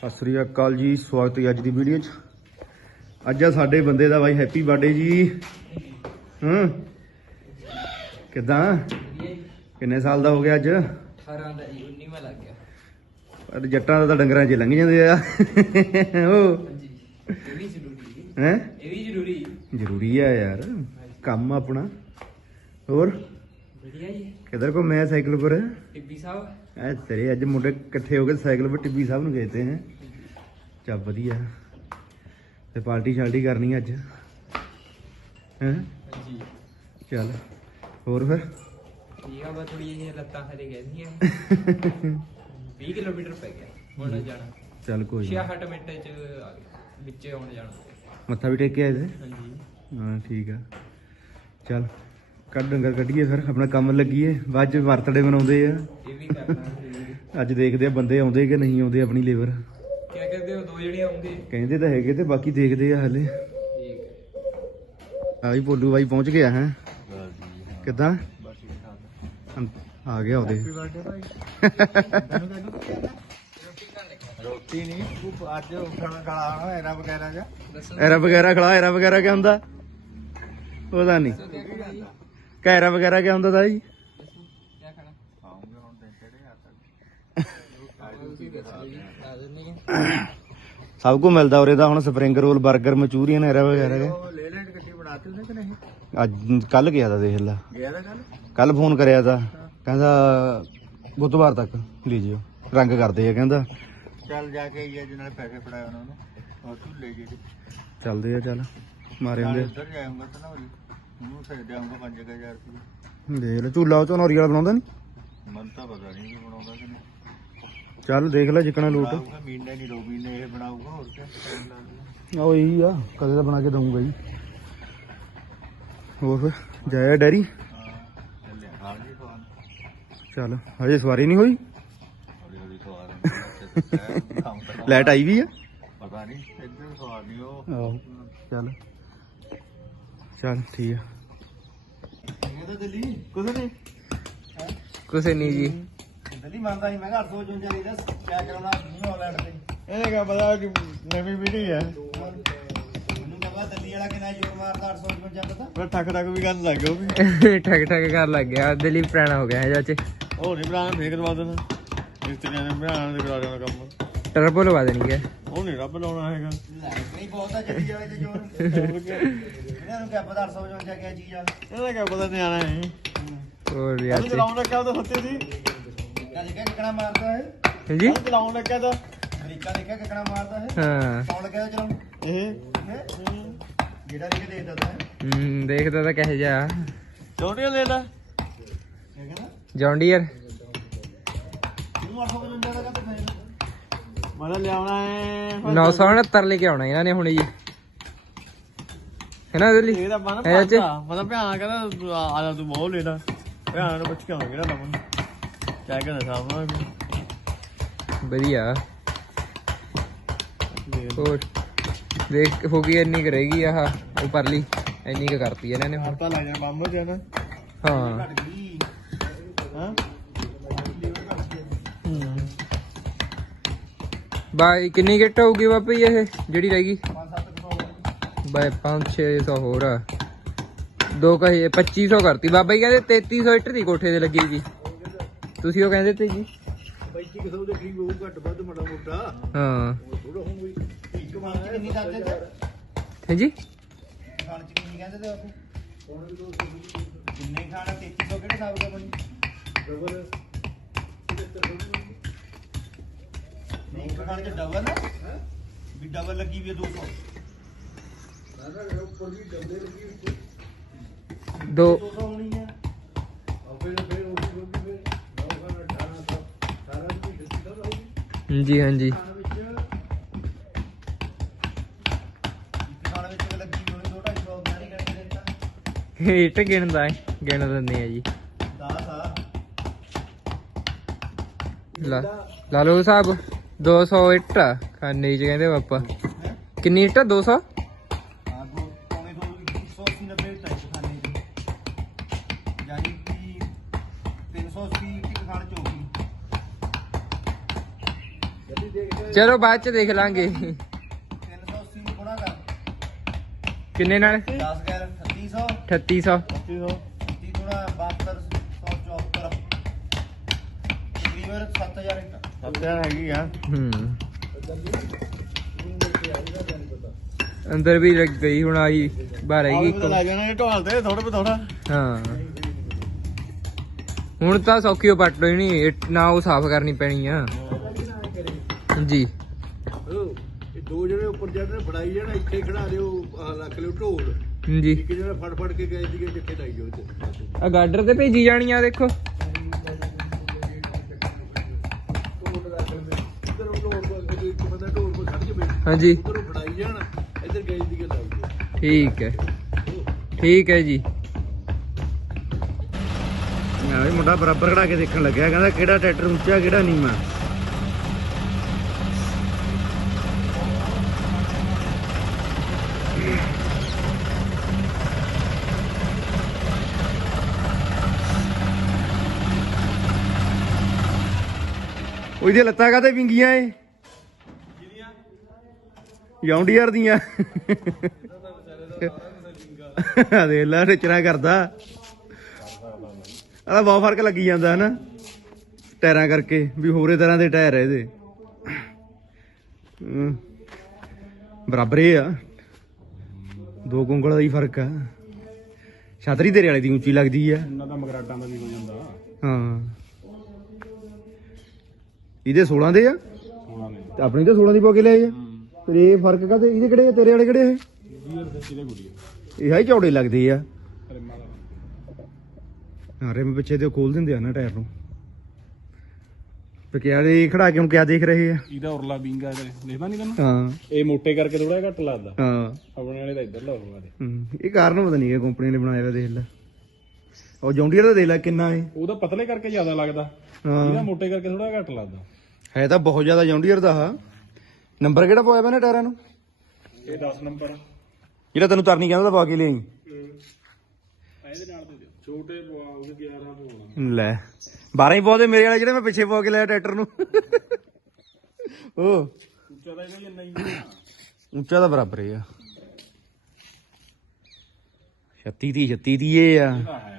ਸਤਿ ਸ੍ਰੀ ਅਕਾਲ ਜੀ ਸਵਾਗਤ ਹੈ ਅੱਜ ਦੀ ਵੀਡੀਓ 'ਚ। ਅੱਜ ਆ ਸਾਡੇ ਬੰਦੇ ਦਾ ਬਾਈ ਹੈਪੀ ਬਰਥਡੇ ਜੀ। ਹਾਂ? ਕਿਦਾਂ? ਕਿੰਨੇ ਸਾਲ ਦਾ ਹੋ ਗਿਆ ਅੱਜ? 18 ਦਾ ਜੀ 19 ਮੈਂ ਲੱਗ ਗਿਆ। ਪਰ ਜੱਟਾਂ ਦਾ ਤਾਂ ਡੰਗਰਾਂ 'ਚ ਲੰਘ ਜਾਂਦੇ ਆ। ਉਹ ਇਹ ਵੀ ਜ਼ਰੂਰੀ ਹੈ? ਇਹ ਵੀ ਜ਼ਰੂਰੀ। ਜ਼ਰੂਰੀ ਆ ਯਾਰ ਕੰਮ ਆਪਣਾ। ਹੋਰ? ਵਧੀਆ ਜੀ। ਕਿਧਰ ਕੋ ਮੈਂ ਸਾਈਕਲ ਪਰ? ਟਿੱਬੀ ਸਾਹਿਬ। ਐ ਤੇਰੇ ਅੱਜ ਮੁੰਡੇ ਇਕੱਠੇ ਹੋ ਕੇ ਸਾਈਕਲ ਪਰ ਟਿੱਬੀ ਸਾਹਿਬ ਨੂੰ ਗਏ ਤੇ ਹੈ। ਚਾ ਵਧੀਆ। ਤੇ ਪਾਰਟੀ ਸ਼ਾਲਟੀ ਕਰਨੀ ਅੱਜ। ਹੈ? ਚੱਲ ਹੋਰ ਫਿਰ? ਠੀਕ ਆ ਬਸ ਥੋੜੀ ਜਿਹੀ ਲੱਤਾਂ ਹਲੇ ਗਏ ਸੀਆਂ 20 ਕਿਲੋਮੀਟਰ ਪੈ ਗਿਆ ਹੁਣ ਜਾਣਾ। ਚੱਲ ਕੋਈ ਨੀ। 66 ਮਿੰਟ ਚ ਆ ਗਿਆ ਵਿੱਚ ਆਉਣ ਜਾਣਾ। ਮੱਥਾ ਵੀ ਟੇਕ ਕੇ ਆਏ ਤੇ? ਹਾਂਜੀ। ਹਾਂ ਠੀਕ ਆ। ਚੱਲ ਕੱਢ ਡੰਗਰ ਕੱਢੀਏ ਫਿਰ ਆਪਣਾ ਕੰਮ ਲੱਗੀਏ ਬਾਅਦ ਚ ਵਰਤੜੇ ਬਣਾਉਂਦੇ ਆ। ਇਹ ਵੀ ਕਰਨਾ ਜ਼ਰੂਰੀ ਅੱਜ ਦੇਖਦੇ ਆ ਬੰਦੇ ਆਉਂਦੇ ਕਿ ਨਹੀਂ ਆਉਂਦੇ ਆਪਣੀ ਲੇਬਰ। ਕਿਆ ਕਹਿੰਦੇ ਹੋ? ਦੋ ਜਣੇ ਆਉਂਗੇ ਕਹਿੰਦੇ ਤਾਂ ਹੈਗੇ ਤੇ ਬਾਕੀ ਦੇਖਦੇ ਆ ਹਲੇ। ਆ ਵੀ ਭੋਲੂ ਬਾਈ ਪਹੁੰਚ ਗਿਆ ਹੈ। ਕਿੱਦਾਂ? ਆ ਗਿਆ ਉਹਦੇ। ਰੋਟੀ ਨਹੀਂ ਤੂੰ ਅੱਜ ਉੱਠਣ ਗਲਾ ਐਰਾ ਵਗੈਰਾ ਜਾ ਐਰਾ ਵਗੈਰਾ ਖੜਾ ਐਰਾ ਵਗੈਰਾ ਕਿਆ ਹੁੰਦਾ? ਉਹਦਾ ਨਹੀਂ। ਕੈਰਾ ਵਗੈਰਾ ਕਿਆ ਹੁੰਦਾ ਦਾ ਜੀ ਆਉਂਗੇ ਹੁਣ ਦਿਨ ਚੜੇ ਆ ਤੱਕ ਸਭ ਕੁਝ ਮਿਲਦਾ ਉਰੇ ਦਾ ਹੁਣ ਸਪਰਿੰਗ ਰੋਲ 버ਗਰ ਮਚੂਰੀਅਨ ਐਰਾ ਵਗੈਰਾ ਕਿਆ। ਉਹ ਲੈ ਲੈਂਡ ਗੱਡੀ ਬਣਾਤੀ ਉਹਨੇ ਕਿ ਨਹੀਂ ਅੱਜ ਕੱਲ ਗਿਆ ਤਾਂ ਦੇਖ ਲਾ। ਗਿਆ ਕੱਲ ਕੱਲ ਫੋਨ ਕਰਿਆ ਤਾਂ ਕਹਿੰਦਾ ਬੁੱਧਵਾਰ ਤੱਕ ਲੈ ਜਿਓ ਰੰਗ ਕਰਦੇ ਆ ਕਹਿੰਦਾ। ਚੱਲ ਜਾ ਕੇ ਇਹ ਜਿਹਨਾਂ ਨੇ ਪੈਸੇ ਫੜਾਏ ਉਹਨਾਂ ਨੂੰ। ਉਹ ਤੂੰ ਲੈ ਜੇ। ਚੱਲਦੇ ਆ ਚੱਲ। ਮਾਰੇ ਹੁੰਦੇ ਉੱਧਰ ਜਾਊਂਗਾ ਤਾਂ ਨਾ ਉਹਨੂੰ ਸੇ ਦੇਵਾਂਗਾ 5000 ਰੁਪਏ। ਦੇਖ ਲੈ ਝੂਲਾ ਉਹ ਝੋਨੋਰੀ ਵਾਲਾ ਬਣਾਉਂਦਾ ਨਹੀਂ ਮਨ ਤਾਂ ਪਤਾ ਨਹੀਂ ਵੀ ਬਣਾਉਂਦਾ ਕਿ ਨਹੀਂ। ਚੱਲ ਦੇਖ ਲੈ ਜਿੱਕਣਾ ਲੂਟ। ਬਣਾਊਗਾ ਮਹੀਨੇ ਨਹੀਂ ਦੋ ਮਹੀਨੇ ਇਹ ਬਣਾਊਗਾ ਹੋਰ ਕੀ ਟਾਈਮ ਲੱਗਦਾ ਉਹ ਇਹੀ ਆ ਕਦੇ ਤਾਂ ਬਣਾ ਕੇ ਦਊਂਗਾ ਜੀ। ਹੋਰ ਫਿਰ ਜਾਇਆ ਡੈਰੀ? ਹਾਂ ਚੱਲੇ ਜੀ ਹਜੇ ਸਵਾਰੀ ਨਹੀਂ ਹੋਈ? ਹੌਲੀ ਹੌਲੀ ਸਵਾਰ ਕੰਮ ਤਾਂ ਲਾਈਟ ਆਈ ਵੀ ਆ? ਪਤਾ ਨਹੀਂ ਇੱਧਰ ਸਵਾਰ ਨਹੀਂ ਉਹ। ਆਹੋ ਚੱਲ। ਚੱਲ ਠੀਕ ਆ। ਦਿੱਲੀ? ਨਹੀਂ? ਕੁਛ ਨਹੀਂ ਜੀ। ਦਿੱਲੀ ਮੰਨਦਾ ਨਹੀਂ ਮੈਂ ਘਰ ਤੋਂ ਜੁੰਜਾ ਨਹੀਂ ਦੱਸ ਕਿਆ ਕਰਾਉਣਾ ਨਹੀਂ ਆਨਲਾਈਨ ਤੇ ਇਹਨੇ ਕਾ ਪਤਾ ਕਿ ਨਵੀਂ ਪੀੜ੍ਹੀ ਹੈ। ਮੈਨੂੰ ਕਹਵਾ ਦਿੱਲੀ ਵਾਲਾ ਕਿੰਨਾ ਜੋਰ ਮਾਰਦਾ 855 ਪਤਾ ਪਰ ਠੱਕ ਠੱਕ ਵੀ ਗੱਲ ਲੱਗ ਗਿਆ ਉਹ ਵੀ। ਠੱਗ ਠੱਗ ਕਰ ਲੱਗ ਗਿਆ ਦਲੀਪ ਪੁਰਾਣਾ ਹੋ ਗਿਆ ਹੈ ਚਾਚੇ। ਉਹ ਨਹੀਂ ਬਣਾ ਫੇਕ ਦਵਾ ਦੇਣਾ। ਮਿਸਤਰੀਆਂ ਨੇ ਬਣਾਉਣ ਦੇ ਕਰਾ ਦੇਣਾ ਕੰਮ। ਟਰਬੋ ਲਵਾ ਦੇਣੀ ਹੈ। ਉਹ ਨਹੀਂ ਰੱਬ ਲਾਉਣਾ ਹੈਗਾ। ਨਹੀਂ ਬਹੁਤ ਆ ਜੱਦੀ ਵਾਲੇ ਤੇ ਜੋਰ। ਇਹਨਾਂ ਨੂੰ ਕਿਆ ਪਤਾ 855 ਕਿਆ ਚੀਜ਼ ਆ। ਇਹਦਾ ਕਿਆ ਪਤਾ ਨਿਆਣਾ ਹੈ ਹੋਰ ਯਾਰ ਕੱਲ ਚਲਾਉਣ ਲੱਗਿਆ ਉਹ ਸੱਤੇ ਸੀ ਕਾ ਦੇਖਿਆ ਕਿਕਣਾ ਮਾਰਦਾ ਹੈ ਜੀ ਕੱਲ ਚਲਾਉਣ ਲੱਗਿਆ ਤਾਂ ਅਮਰੀਕਾ ਦੇਖਿਆ ਕਿਕਣਾ ਮਾਰਦਾ ਹੈ ਹਾਂ। ਕੌਣ ਲੱਗਿਆ ਚਲਾਉਣ? ਇਹ। ਜਿਹੜਾ ਲਿਖ ਦੇ ਦਿੰਦਾ ਹੈ ਦੇਖਦਾ ਤਾਂ ਕਹੇ ਜਾ ਛੋਟੀਆਂ ਲੈ ਲੈ ਕਿਆ ਕਹਿੰਦਾ? ਜੌਂਡੀਅਰ ਤੂੰ 855 ਦਾ ਕੱਟ ਫੇਰ ਮੈਂ ਲਿਆਉਣਾ ਹੈ। 969 ਲੈ ਕੇ ਆਉਣਾ ਇਹਨਾਂ ਨੇ ਹੁਣ ਜੀ। ਹੈਨਾ ਦਲੀ ਇਹਦਾ ਮਨ ਹੈ ਚਾਚੇ? ਪਾਤਾ ਮਤਲਬ ਭਿਆਨ ਕਹਿੰਦਾ ਆ ਆ ਜਾ ਤੂੰ ਬਹੁਤ ਲੈਣਾ ਭਿਆਨ ਨੂੰ ਪੁੱਛ ਕੇ ਆਵਾਂਗੇ ਨਾ ਦਮਨ ਕਿਆ ਕਹਿੰਦਾ ਸਾਹਮਣੇ ਵਧੀਆ। ਹੋਰ? ਦੇਖ ਹੋ ਗਈ ਇੰਨੀ ਕੁ ਰਹਿ ਗਈ ਆਹ ਉਹ ਪਰਲੀ ਇੰਨੀ ਕੁ ਕਰਤੀ ਇਹਨਾਂ ਨੇ ਹੁਣ। ਪਤਾ ਲੱਗ ਜਾਣਾ ਬੰਮ ਨਾ। ਹਾਂ। ਹਾਂ? ਬਾਈ ਕਿੰਨੀ ਗਿੱਟ ਹੋਊਗੀ ਬਾਪਾ ਜੀ ਇਹ ਜਿਹੜੀ ਰਹਿ ਗਈ? ਬਾਈ 5-600 ਹੋਰ ਆ। ਦੋ ਕਹੇ 2500 ਕਰਤੀ। ਬਾਬਾ ਜੀ ਕਹਿੰਦੇ 3300 ਇੱਟ ਦੀ ਕੋਠੇ ਤੇ ਲੱਗੀ ਜੀ ਤੁਸੀਂ ਉਹ ਕਹਿੰਦੇ ਤੇ ਜੀ? ਬਾਈ ਕੀ ਕਿਸੋ ਦੇ ਕਰੀਬ ਹੋਊ ਘੱਟ ਵੱਧ ਮੜਾ ਮੋਟਾ। ਹਾਂ। ਥੋੜਾ ਹੋਊਗੀ ਇੱਕ ਮਾਰ ਕਿੰਨੀ ਦੱਸਦੇ ਤੇ ਹੈ ਜੀ? ਖਾਣ ਚ ਕਿੰਨੀ ਕਹਿੰਦੇ ਤੇ ਬਾਪੂ? ਕਿੰਨੇ ਖਾਣਾ 3300 ਕਿਹੜੇ ਹਿਸਾਬ ਦਾ ਬਣੀ ਡਬਲ ਨਹੀਂ ਇੱਕ ਖਾਣ ਚ ਡਬਲ ਹੈ ਵੀ ਡਬਲ ਲੱਗੀ ਵੀ 200 ਦੋ। 200 ਜੀ ਹਾਂਜੀ। ਖਾਣ ਵਿੱਚ ਲੱਗੀ ਹੋਣੀ 250 ਨਹੀਂ ਕਰਕੇ ਦਿੱਤਾ ਇੱਟ ਗਿਣਦਾ ਹੈ, ਗਿਣ ਦਿੰਦੇ ਆ ਜੀ। 10 ਆ ਲਾ ਲਾ ਲਓ ਸਾਹਿਬ 200 ਇੱਟ ਆ, ਖਾਨੇ ਚ ਕਹਿੰਦੇ ਪਾਪਾ। ਕਿੰਨੀ ਇੱਟ ਆ? 200 ਚਲੋ ਬਾਅਦ ਚ ਦੇਖ ਲਾਂਗੇ। 380 ਨੂੰ ਗੁਣਾ ਕਰ ਕਿੰਨੇ ਨਾਲ? 10 ਗੈਰ 3800 3800 30 ਗੁਣਾ 7274 ਤਕਰੀਬਨ 7000 7000 ਹੈਗੀ ਆ ਹੂੰ। ਅੰਦਰ ਵੀ ਲੱਗ ਗਈ, ਹੁਣ ਆਈ, ਬਾਹਰ ਆਏਗੀ ਇੱਕ। ਲੱਗ ਜਾਣਾ ਇਹ ਢੋਲ ਤੇ ਥੋੜਾ ਬਥੋੜਾ ਹਾਂ। ਹੁਣ ਤਾਂ ਸੌਖੀ ਓ, ਪੱਟ ਲੋਈ ਨਹੀਂ ਨਾ ਉਹ ਸਾਫ਼ ਕਰਨੀ ਪੈਣੀ ਆ। ਜੀ ਇਹ ਦੋ ਜਿਹੜੇ ਉੱਪਰ ਜਿਹੜੇ ਫੜਾਈ ਜਾਣਾ ਇੱਥੇ ਖੜਾ ਦਿਓ ਆਹ ਰੱਖ ਲਿਓ ਢੋਲ। ਜੀ ਇੱਕ ਜਿਹੜਾ ਫੜ ਫੜ ਕੇ ਗਏ ਸੀਗੇ ਜਿੱਥੇ ਲਾਈ ਜਾਓ ਇੱਥੇ ਆ ਗਾਡਰ ਤੇ ਭੇਜੀ ਜਾਣੀ ਆ ਦੇਖੋ। ਢੋਲ ਰੱਖ ਲੈਂਦੇ ਇੱਧਰ ਉਹ ਢੋਲ ਕੋਲ ਇੱਕ ਬੰਦਾ ਢੋਲ ਕੋਲ ਖੜ ਜਾਵੇ ਹਾਂਜੀ। ਉੱਧਰੋਂ ਫੜਾਈ ਜਾਣ ਇੱਧਰ ਗਏ ਸੀਗੇ ਲਾਈ ਜਾਓ ਠੀਕ ਹੈ। ਠੀਕ ਹੈ ਜੀ। ਆ ਵੀ ਮੁੰਡਾ ਬਰਾਬਰ ਖੜਾ ਕੇ ਦੇਖਣ ਲੱਗਿਆ ਕਹਿੰਦਾ ਕਿਹੜਾ ਟਰੈਕਟਰ ਉੱਚਾ ਕਿਹੜਾ ਨੀਵਾਂ। ਉਹਦੀਆਂ ਲੱਤਾਂ ਕਾਤੇ ਵਿੰਗੀਆਂ ਏ? ਯੌਂਡੀਅਰ ਦੀਆਂ। ਆ ਦੇ ਲੈ ਰਚਨਾ ਕਰਦਾ। ਆਹ ਬਹੁਤ ਫ਼ਰਕ ਲੱਗੀ ਜਾਂਦਾ ਹਨਾ? ਟਾਇਰਾਂ ਕਰਕੇ ਵੀ ਹੋਰੇ ਤਰ੍ਹਾਂ ਦੇ ਟਾਇਰ ਆ ਇਹਦੇ। ਬਰਾਬਰ ਹੀ ਆ। ਦੋ ਗੁੰਗਲ ਦਾ ਹੀ ਫ਼ਰਕ ਆ। ਛਤਰੀ ਤੇਰੇ ਵਾਲੇ ਦੀ ਉੱਚੀ ਲੱਗਦੀ ਆ। ਉਹਨਾਂ ਦਾ ਮਗਰਾਟਾਂ ਦਾ ਵੀ ਹੋ ਜਾਂਦਾ। ਹਾਂ। ਇਹਦੇ 16 ਦੇ ਆ? ਤੇ ਆਪਣੀ ਤਾਂ 16 ਦੀ ਪਾ ਕੇ ਲਿਆਏ ਆ। ਫਿਰ ਇਹ ਫ਼ਰਕ ਕਾਤੇ ਇਹਦੇ ਕਿਹੜੇ? ਤੇਰੇ ਵਾਲੇ ਕਿਹੜੇ ਇਹ? ਦੇ ਇਹ ਹਾਈ ਚੌੜੇ ਲੱਗਦੇ ਆ। ਦਾ ਹਾਂ ਰਿਮ ਪਿੱਛੇ ਤੇ ਉਹ ਖੋਲ ਦਿੰਦੇ ਆ ਨਾ ਟਾਇਰ ਨੂੰ। ਤੇ ਕਿਆ ਇਹ ਖੜਾ ਕੇ ਹੁਣ ਕਿਆ ਦੇਖ ਰਹੇ ਆ? ਇਹਦਾ ਉਰਲਾ ਬਿੰਗਾ ਇਹਦੇ ਦੇਖਦਾ ਨਹੀਂ ਤੈਨੂੰ? ਹਾਂ। ਇਹ ਮੋਟੇ ਕਰਕੇ ਥੋੜਾ ਜਿਹਾ ਘੱਟ ਲੱਗਦਾ। ਹਾਂ। ਆਪਣੇ ਵਾਲੇ ਤਾਂ ਇੱਧਰ ਲਾਉਂਗਾ ਇਹ ਕਾਰਨ ਪਤਾ ਨਹੀਂ ਇਹ ਕੰਪਨੀ ਨੇ ਬਣਾਇਆ ਵਾ ਦੇਖ ਲੈ। ਉਹ ਜੌਂਡੀਅਰ ਦਾ ਦੇਖ ਲੈ ਕਿੰਨਾ ਹੈ ਉਹਦਾ ਪਤਲੇ ਕਰਕੇ ਜ਼ਿਆਦਾ ਲੱਗਦਾ। ਇਹਦਾ ਹਾਂ ਮੋਟੇ ਕਰਕੇ ਥੋੜਾ ਘੱਟ ਲੱਗਦਾ। ਹੈ ਤਾਂ ਬਹੁਤ ਜ਼ਿਆਦਾ ਜੌਂਡੀਅਰ ਦਾ ਆ ਨੰਬਰ ਕਿਹੜਾ ਪਾਇਆ ਵਾ ਨੇ ਟਾਇਰਾਂ ਨੂੰ? ਇਹ 10 ਨੰਬਰ। ਜਿਹੜਾ ਤੈਨੂੰ ਤਰਨੀ ਕਹਿੰਦਾ ਤਾਂ ਪਾ ਕੇ ਲਿਆਈ। ਇਹਦੇ ਨਾਲ ਦੇ ਦਿਓ। ਛੋਟੇ ਪਵਾਓਗੇ 11 ਪਵਾਉਣਾ ਲੈ 12 ਹੀ ਪਾਉਂਦੇ ਮੇਰੇ ਵਾਲੇ ਜਿਹੜੇ ਮੈਂ ਪਿੱਛੇ ਪਾ ਕੇ ਲਿਆ ਟਰੈਕਟਰ ਨੂੰ। ਉਹ ਉੱਚਾ ਦਾ ਇਹਦਾ ਹੀ ਇੰਨਾ ਹੀ ਉੱਚਾ ਤਾਂ ਬਰਾਬਰ ਹੀ ਆ। 36 ਦੀ 36 ਦੀ ਇਹ ਆ। ਹੈ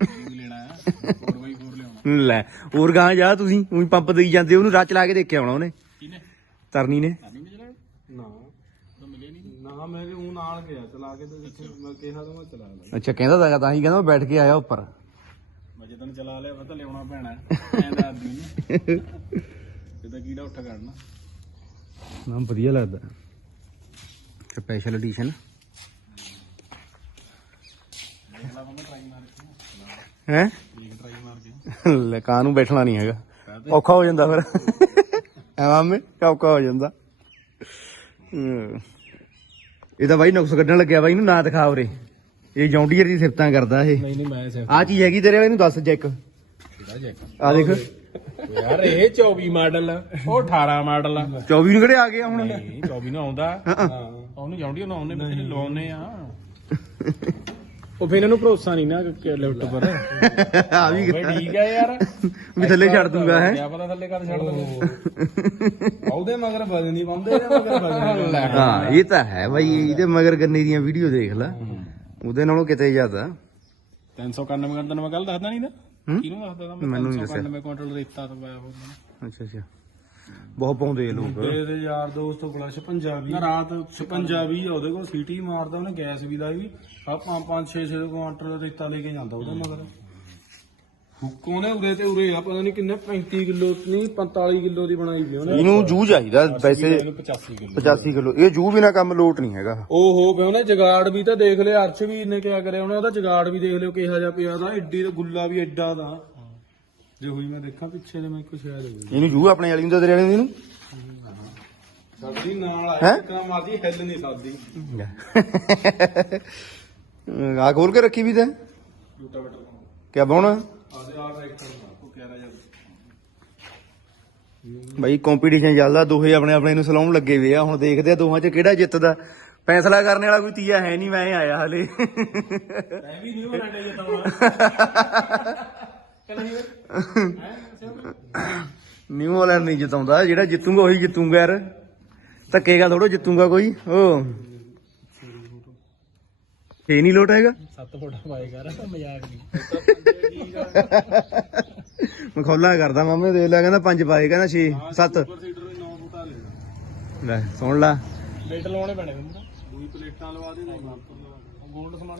ਲੈਣਾ ਹੈ 4x4 ਲਿਆਉਣਾ ਲੈ ਹੋਰ ਗਾਂ ਜਾ ਤੁਸੀਂ ਉਹੀ ਪੰਪ ਦੇਈ ਜਾਂਦੇ ਉਹਨੂੰ ਰਾਹ ਚਲਾ ਕੇ ਦੇਖਿਆ ਹੋਣਾ ਉਹਨੇ। ਕਿਨੇ ਤਰਨੀ ਨੇ। ਨਾ ਤਾਂ ਮਿਲੇ ਨਹੀਂ ਨਾ ਮੈਂ ਉਹ ਨਾਲ ਗਿਆ ਚਲਾ ਕੇ ਤੇ ਜਿੱਥੇ ਮੈਂ ਕਿਹਾ ਤਾਂ ਮੈਂ ਚਲਾ ਲਿਆ। ਅੱਛਾ ਕਹਿੰਦਾ ਤਾਂ ਤਾਂ ਹੀ ਕਹਿੰਦਾ ਮੈਂ ਬੈਠ ਕੇ ਆਇਆ ਉੱਪਰ। ਮੈਂ ਜਦੋਂ ਚਲਾ ਲਿਆ ਮੈਂ ਤਾਂ ਲਿਆਉਣਾ ਪੈਣਾ ਐਂਦਾ ਆਦਮੀ ਨੂੰ। ਇਹਦਾ ਕੀੜਾ ਉੱਠ ਕਰਨਾ। ਨਾ ਵਧੀਆ ਲੱਗਦਾ। ਸਪੈਸ਼ਲ ਐਡੀਸ਼ਨ ਹੈ ਇੱਕ ਟਰਾਈ ਮਾਰ। ਲੈ ਕਾਂ ਨੂੰ ਬੈਠਣਾ ਨਹੀਂ ਹੈਗਾ। ਔਖਾ ਹੋ ਜਾਂਦਾ ਫਿਰ। ਐ ਮਾਮੇ ਔਖਾ ਹੋ ਜਾਂਦਾ। ਇਹ ਤਾਂ ਬਾਈ ਨੁਕਸ ਕੱਢਣ ਲੱਗਿਆ ਬਾਈ ਨੂੰ ਨਾ ਦਿਖਾ ਉਰੇ। ਇਹ ਜੌਂਡੀਅਰ ਦੀ ਸਿਫਤਾਂ ਕਰਦਾ ਇਹ। ਨਹੀਂ ਨਹੀਂ ਮੈਂ ਸਿਰ ਆ ਚੀਜ਼ ਹੈਗੀ ਤੇਰੇ ਵਾਲੇ ਨੂੰ ਦੱਸ ਜੈਕ। ਕਿਹੜਾ ਜੈਕ? ਆ ਦੇਖ। ਯਾਰ ਇਹ 24 ਮਾਡਲ ਉਹ 18 ਮਾਡਲ 24 ਨੂੰ ਕਿਹੜੇ ਆ ਗਏ ਆ ਹੁਣ? ਨਹੀਂ 24 ਨੂੰ ਆਉਂਦਾ। ਹਾਂ ਉਹਨੂੰ ਉਹਨੂੰ ਆਉਂਦੇ ਬਥੇਰੇ ਲਵਾਉਨੇ ਆ। ਉਹ ਫਿਰ ਇਹਨੂੰ ਭਰੋਸਾ ਨਹੀਂ ਨਾ ਕਿ ਲਿਫਟ ਪਰ ਆ ਵੀ ਬਈ ਠੀਕ ਆ ਯਾਰ। ਵੀ ਥੱਲੇ ਛੱਡ ਦੂੰਗਾ ਹੈ ਕਿਆ ਪਤਾ ਥੱਲੇ ਕਦ ਛੱਡ ਦੂੰਗਾ। ਉਹਦੇ ਮਗਰ ਵਜਨ ਨਹੀਂ ਪਾਉਂਦੇ ਇਹਦੇ ਮਗਰ ਵਜਨ ਹਾਂ ਇਹ ਤਾਂ ਹੈ ਬਾਈ ਇਹਦੇ ਮਗਰ ਗੰਨੇ ਦੀਆਂ ਵੀਡੀਓ ਦੇਖ ਲੈ। ਉਹਦੇ ਨਾਲੋਂ ਕਿਤੇ ਜ਼ਿਆਦਾ। 391 ਘੰਟੇ ਮੈਂ ਕੱਲ ਦੱਸਦਾ ਨਹੀਂ ਨਾ। ਹੂੰ? ਕਿਹਨੂੰ ਦੱਸਦਾ ਦੱਸਿਆ। 391 ਕੁਇੰਟਲ ਰੇਤਾ ਤਾਂ ਪਾਇਆ ਹੋਊਗਾ ਅੱਛਾ ਅੱਛਾ। ਬਹੁਤ ਪਾਉਂਦੇ ਲੋਕ। ਇਹਦੇ ਯਾਰ ਦੋਸਤ ਕੋਲ 56 ਵੀ ਰਾਤ 56 ਵੀ ਆ ਉਹਦੇ ਕੋਲ ਸੀਟੀ ਮਾਰਦਾ ਉਹਨੇ ਗੈਸ ਵੀ ਲਾਈ ਵੀ ਆ 5 5 6 6 ਕੁਆਂਟਲ ਦਾ ਰੇਤਾ ਲੈ ਕੇ ਜਾਂਦਾ ਉਹਦੇ ਮਗਰ। ਹੁੱਕੋਂ ਨੇ ਉਰੇ ਤੇ ਉਰੇ ਆ ਪਤਾ ਨਹੀਂ ਕਿੰਨੇ 35 ਕਿਲੋ ਨਹੀਂ 45 ਕਿਲੋ ਦੀ ਬਣਾਈ ਵੀ ਉਹਨੇ। ਇਹਨੂੰ ਜੂ ਚਾਹੀਦਾ ਵੈਸੇ ਇਹਨੂੰ 85 ਕਿਲੋ। 85 ਕਿਲੋ। ਇਹ ਜੂ ਬਿਨਾ ਕੰਮ ਲੋਟ ਨਹੀਂ ਹੈਗਾ। ਉਹ ਹੋ ਪਿਆ ਉਹਨੇ ਜਗਾੜ ਵੀ ਤਾਂ ਦੇਖ ਲਿਆ ਅਰਸ਼ ਵੀ ਇਹਨੇ ਕਿਆ ਕਰਿਆ ਉਹਨੇ ਉਹਦਾ ਜਗਾੜ ਵੀ ਦੇਖ ਲਿਓ ਕਿਹਾ ਜਾ ਪਿਆ ਦਾ ਏਡੀ ਦਾ ਗੁੱਲਾ ਵੀ ਐਡਾ ਦਾ। ਜੇ ਹੋਈ ਮੈਂ ਦੇਖਾਂ ਪਿੱਛੇ ਤੇ ਮੈਂ ਕੁਛ ਸ਼ਾਇਦ ਹੋਈ ਇਹਨੂੰ ਜੂ ਆਪਣੇ ਵਾਲੀ ਨੂੰ ਤੇਰੇ ਵਾਲੀ ਨੂੰ ਸਾਡੀ ਨਾਲ ਹੈਂ? ਆਇਆ ਕਿੰਨਾ ਮਾਰਦੀ ਹਿੱਲ ਨਹੀਂ ਸਕਦੀ ਆ ਖੋਲ ਕੇ ਰੱਖੀ ਵੀ ਤੇ। ਟੂਟਾ ਬਟਰ ਕਿਆ ਬਾਉਣਾ ਆਦੇ ਆ ਟਰੈਕਟਰ ਦਾ ਉਹ ਕਹਿ ਰਿਹਾ ਬਾਈ ਕੰਪੀਟੀਸ਼ਨ ਚੱਲਦਾ ਦੋਹੇ ਆਪਣੇ ਆਪਣੇ ਨੂੰ ਸਲਾਉਣ ਲੱਗੇ ਵੇ ਆ। ਹੁਣ ਦੇਖਦੇ ਆ ਦੋਹਾਂ 'ਚ ਕਿਹੜਾ ਜਿੱਤਦਾ। ਫੈਸਲਾ ਕਰਨ ਵਾਲਾ ਕੋਈ ਤੀਆ ਹੈ ਨਹੀਂ ਮੈਂ ਆਇਆ ਹਲੇ। ਮੈਂ ਵੀ ਨਹੀਂ ਜੇ ਕਹਿੰਦਾ ਨਹੀਂ ਨਿਊ ਹਾਲੈਂਡ ਨਹੀਂ ਜਿਤਾਉਂਦਾ ਜਿਹੜਾ ਜਿੱਤੂਗਾ ਉਹੀ ਜਿੱਤੂਗਾ ਯਾਰ। ਧੱਕੇਗਾ ਥੋੜੋ ਜਿੱਤੂਗਾ ਕੋਈ ਓ। ਇਹ ਨਹੀਂ ਲੋਟ ਹੈਗਾ। 7 ਫੁੱਟ ਪਾਏ ਕਰ ਮਜ਼ਾਕ ਨਹੀਂ। ਮਖੌਲਾ ਕਰਦਾ ਮਾਮੇ ਦੇ ਲੈ ਕਹਿੰਦਾ ਪੰਜ ਪਾਏ ਕਹਿੰਦਾ 6 7 ਸੀਟਰ 9 ਫੁੱਟਾ ਲੈਣਾ ਲੈ ਸੁਣ ਲਾ। ਪਲੇਟ ਲਵਾਉਣੇ ਪੈਣੇ ਦੂਈ ਪਲੇਟਾਂ ਲਵਾ ਦੇ ਨਾ ਗੋਲਡ ਸਮਾਨ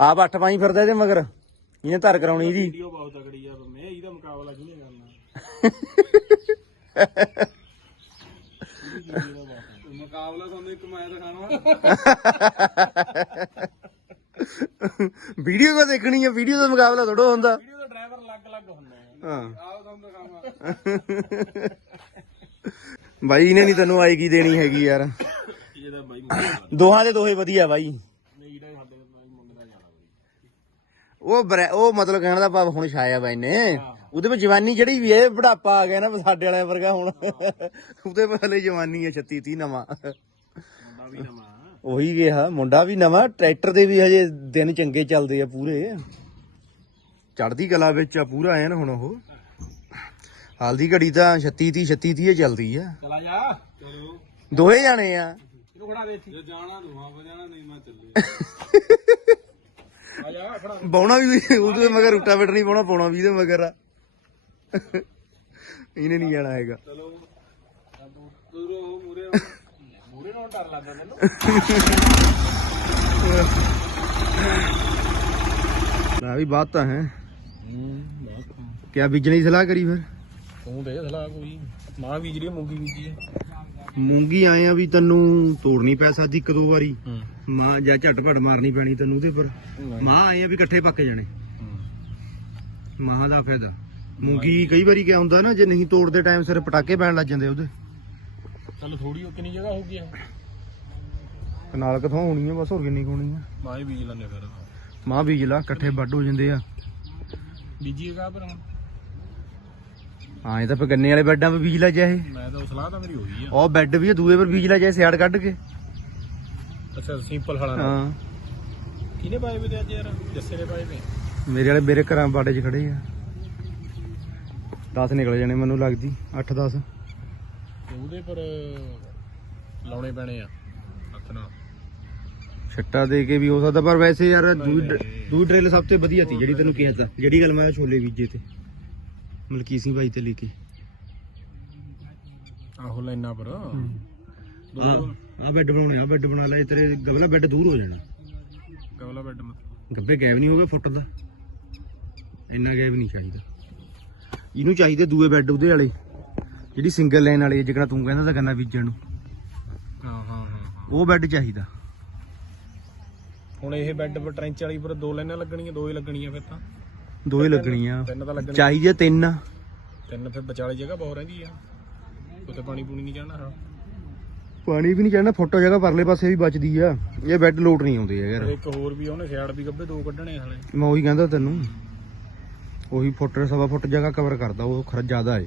ਆਪ ਅੱਠ ਪਾਈ ਫਿਰਦਾ ਇਹਦੇ ਮਗਰ। ਇਹਨੇ ਧਰ ਕਰਾਉਣੀ ਇਹਦੀ ਵੀਡੀਓ ਬਹੁਤ ਤਕੜੀ ਆ ਮੈਂ ਇਹਦਾ ਮੁਕਾਬਲਾ ਕਿਹਨੇ ਕਰਨਾ? ਮੁਕਾਬਲਾ ਤੁਹਾਨੂੰ ਇੱਕ ਮੈਂ ਦਿਖਾਣਾ ਵੀਡੀਓ ਕੋ ਦੇਖਣੀ ਹੈ ਵੀਡੀਓ ਦਾ ਮੁਕਾਬਲਾ ਥੋੜਾ ਹੁੰਦਾ। ਵੀਡੀਓ ਦਾ ਡਰਾਈਵਰ ਅਲੱਗ-ਅਲੱਗ ਹੁੰਦਾ ਹੈ। ਹਾਂ। ਆਹ ਤੁਹਾਨੂੰ ਦਿਖਾਵਾਂ। ਬਾਈ ਇਹਨੇ ਨਹੀਂ ਤੈਨੂੰ ਆਈ ਕੀ ਦੇਣੀ ਹੈਗੀ ਯਾਰ। ਇਹਦਾ ਬਾਈ ਦੋਹਾਂ ਦੇ ਦੋਹੇ ਵਧੀਆ ਬਾਈ ਨਹੀਂ ਇਹਦਾ ਸਾਡੇ ਬਾਈ ਮੁੰਡੇ ਦਾ ਜਾਣਾ ਉਹ ਬਰੈ- ਉਹ ਮਤਲਬ ਕਹਿਣ ਦਾ ਭਾਵ ਹੁਣ ਛਾਇਆ ਬਾਈ ਨੇ ਉਹਦੇ ਵਿੱਚ ਜਵਾਨੀ ਜਿਹੜੀ ਵੀ ਹੈ ਬੁਢਾਪਾ ਆ ਗਿਆ ਨਾ ਸਾਡੇ ਵਾਲਿਆਂ ਵਰਗਾ ਹੁਣ। ਉਹਦੇ ਪਰ ਹਲੇ ਜਵਾਨੀ ਹੈ 36 30 ਨਵਾਂ। ਮੁੰਡਾ ਵੀ ਨਵਾਂ। ਉਹੀ ਗਿਆ ਮੁੰਡਾ ਵੀ ਨਵਾਂ ਟਰੈਕਟਰ ਦੇ ਵੀ ਹਜੇ ਦਿਨ ਚੰਗੇ ਚੱਲਦੇ ਆ ਪੂਰੇ। ਚੜਦੀ ਕਲਾ ਵਿੱਚ ਆ ਪੂਰਾ ਐਨ ਹੁਣ ਉਹ। ਹਾਲ ਦੀ ਘੜੀ ਤਾਂ 36 30 36 30 ਚੱਲਦੀ ਆ। ਚਲਾ ਜਾ। ਚਲੋ। ਦੋਹੇ ਜਾਣੇ ਆ। ਇਹਨੂੰ ਖੜਾ ਦੇ ਇੱਥੇ ਜੇ ਜਾਣਾ ਦੂਆ ਵਜਾਣਾ ਨਹੀਂ ਮੈਂ ਚੱਲੇ ਬਾਉਣਾ ਵੀ ਉਹਦੇ ਮਗਰ ਰੂਟਾ ਬੈਟ ਨਹੀਂ ਪਾਉਣਾ ਪਾਉਣਾ ਵੀ ਇਹਦੇ ਮਗਰ ਆ। ਇਹਨੇ ਨਹੀਂ ਜਾਣਾ ਹੈਗਾ। ਚਲੋ ਦੂਰੋਂ ਮੂਰੇ ਮੂਰੇ ਨਾਲ ਡਰ ਲੱਗਦਾ ਤੈਨੂੰ ਨਾ ਵੀ ਬਾਤ ਤਾਂ ਹੈ। ਕਿਆ ਬੀਜਣ ਦੀ ਸਲਾਹ ਕਰੀ ਫਿਰ? ਤੂੰ ਦੇ ਸਲਾਹ ਕੋਈ। ਮਾਂ ਬੀਜ ਰਹੀ ਮੂੰਗੀ ਬੀਜੀ ਹੈ। ਮੂੰਗੀ ਆਏ ਆ ਵੀ ਤੈਨੂੰ ਤੋੜਨੀ ਪੈ ਸਕਦੀ ਇੱਕ ਦੋ ਵਾਰੀ। ਹੂੰ। ਮਾਂ ਜਾਂ ਝਟਪਟ ਮਾਰਨੀ ਪੈਣੀ ਤੈਨੂੰ ਉਹਦੇ ਪਰ ਮਾਂ ਆਏ ਆ ਵੀ ਇਕੱਠੇ ਪੱਕ ਜਾਣੇ। ਮਾਂ ਦਾ ਫਾਇਦਾ। ਮੂੰਗੀ ਕਈ ਵਾਰੀ ਕਿਆ ਹੁੰਦਾ ਨਾ ਜੇ ਨਹੀਂ ਤੋੜਦੇ ਟਾਈਮ ਸਿਰ ਪਟਾਕੇ ਪੈਣ ਲੱਗ ਜਾਂਦੇ ਉਹਦੇ। ਚਲ ਥੋੜੀ ਉਹ ਕਿੰਨੀ ਜਗ੍ਹਾ ਹੋਊਗੀ ਆ ਨਾਲ ਕਿਥੋਂ ਹੋਣੀ ਆ ਬਸ ਹੋਰ ਕਿੰਨੀ ਕੁ ਹੋਣੀ ਆ। ਮਾਂ ਹੀ ਬੀਜ ਲੈਂਦੇ ਫਿਰ। ਮਾਂ ਬੀਜ ਲਾ ਇਕੱਠੇ ਵੱਢ ਹੋ ਜਾਂਦੇ ਆ। ਬੀਜੀ ਹੈਗਾ ਪਰ ਹੁਣ। ਹਾਂ ਇਹ ਤਾਂ ਫਿਰ ਗੰਨੇ ਵਾਲੇ ਬੈੱਡਾਂ 'ਤੇ ਬੀਜ ਲਾ ਜਾਏ ਮੈਂ ਤਾਂ ਉਹ ਸਲਾਹ ਤਾਂ ਮੇਰੀ ਹੋਈ ਆ। ਉਹ ਬੈੱਡ ਵੀ ਆ ਦੂਏ ਪਰ ਬੀਜ ਲਾ ਜਾਏ ਸਿਆੜ ਕੱਢ ਕੇ। ਅੱਛਾ ਸਿੰਪਲ ਹਲਾ ਹਾਂ। ਕਿਹਨੇ ਪਾਏ ਵੇ ਤੇ ਅੱਜ ਯਾਰ? ਜੱਸੇ ਨੇ ਪਾਏ ਵੇ। ਮੇਰੇ ਵਾਲੇ ਮੇਰੇ ਘਰਾਂ ਬਾੜੇ 'ਚ ਖੜੇ ਆ। 10 ਨਿਕਲ ਜਾਣੇ ਮੈਨੂੰ ਲੱਗਦੀ 8 10 ਤੇ ਉਹਦੇ ਪਰ ਲਾਉਣੇ ਪੈਣੇ ਆ ਹੱਥ ਨਾਲ। ਛੱਟਾ ਦੇ ਕੇ ਵੀ ਹੋ ਸਕਦਾ ਪਰ ਵੈਸੇ ਯਾਰ ਦੂਈ ਡਰਿਲ ਸਭ ਤੋਂ ਵਧੀਆ ਸੀ ਜਿਹੜੀ ਤੈਨੂੰ ਕਿਹਾ ਤਾ। ਜਿਹੜੀ ਗੱਲ ਮੈਂ ਛੋਲੇ ਬੀਜੇ ਤੇ। ਮਲਕੀ ਸਿੰਘ ਭਾਈ ਤੇ ਲੈ ਕੇ। ਆਹੋ ਲੈਣਾ ਪਰ। ਆ ਬੈੱਡ ਬਣਾਉਣੇ ਆ ਬੈੱਡ ਬਣਾ ਲੈ ਤੇਰੇ ਗਵਲਾ ਬੈੱਡ ਦੂਰ ਹੋ ਜਾਣਾ। ਕਵਲਾ ਬੈੱਡ ਮਤ ਗੱਬੇ ਗੈਪ ਨਹੀਂ ਹੋਵੇ ਫੁੱਟ ਦਾ? ਇੰਨਾ ਗੈਪ ਨਹੀਂ ਚਾਹੀਦਾ। ਇਹਨੂੰ ਚਾਹੀਦੇ ਦੂਏ ਬੈੱਡ ਉਹਦੇ ਵਾਲੇ ਜਿਹੜੀ ਸਿੰਗਲ ਲਾਈਨ ਵਾਲੀ ਜਿਹੜਾ ਤੂੰ ਕਹਿੰਦਾ ਤਾਂ ਗੰਨਾ ਬੀਜਣ ਨੂੰ। ਹਾਂ ਹਾਂ ਹਾਂ ਹਾਂ। ਉਹ ਬੈੱਡ ਚਾਹੀਦਾ। ਹੁਣ ਇਹ ਬੈੱਡ ਪਰ ਟ੍ਰੈਂਚ ਵਾਲੀ ਪਰ ਦੋ ਲਾਈਨਾਂ ਲੱਗਣੀਆਂ ਦੋ ਹੀ ਲੱਗਣੀਆਂ ਫਿਰ ਤਾਂ। ਦੋ ਹੀ ਲੱਗਣੀਆਂ। ਤਿੰਨ ਤਾਂ ਚਾਹੀਦੇ ਤਿੰਨ। ਤਿੰਨ ਫਿਰ ਵਿਚਾਲੇ ਜਗ੍ਹਾ ਬਹੁਤ ਰਹਿੰਦੀ ਆ। ਉੱਤੇ ਪਾਣੀ ਪੂਣੀ ਨਹੀਂ ਜਾਣਾ ਹਾਂ। ਪਾਣੀ ਵੀ ਨਹੀਂ ਚੜਨਾ ਫੁੱਟ ਜਗ੍ਹਾ ਪਰਲੇ ਪਾਸੇ ਵੀ ਬਚਦੀ ਆ। ਇਹ ਬੈੱਡ ਲੋਟ ਨਹੀਂ ਆਉਂਦੇ ਯਾਰ ਇੱਕ ਹੋਰ ਵੀ ਉਹਨੇ ਸਿਆੜ ਵੀ ਗੱਬੇ ਦੋ ਕੱਢਣੇ ਹਲੇ। ਮੈਂ ਉਹੀ ਕਹਿੰਦਾ ਤੈਨੂੰ ਉਹੀ ਫੁੱਟ ਸਵਾ ਫੁੱਟ ਜਗ੍ਹਾ ਕਵਰ ਕਰਦਾ ਉਹ ਖਰਚ ਜ਼ਿਆਦਾ ਏ।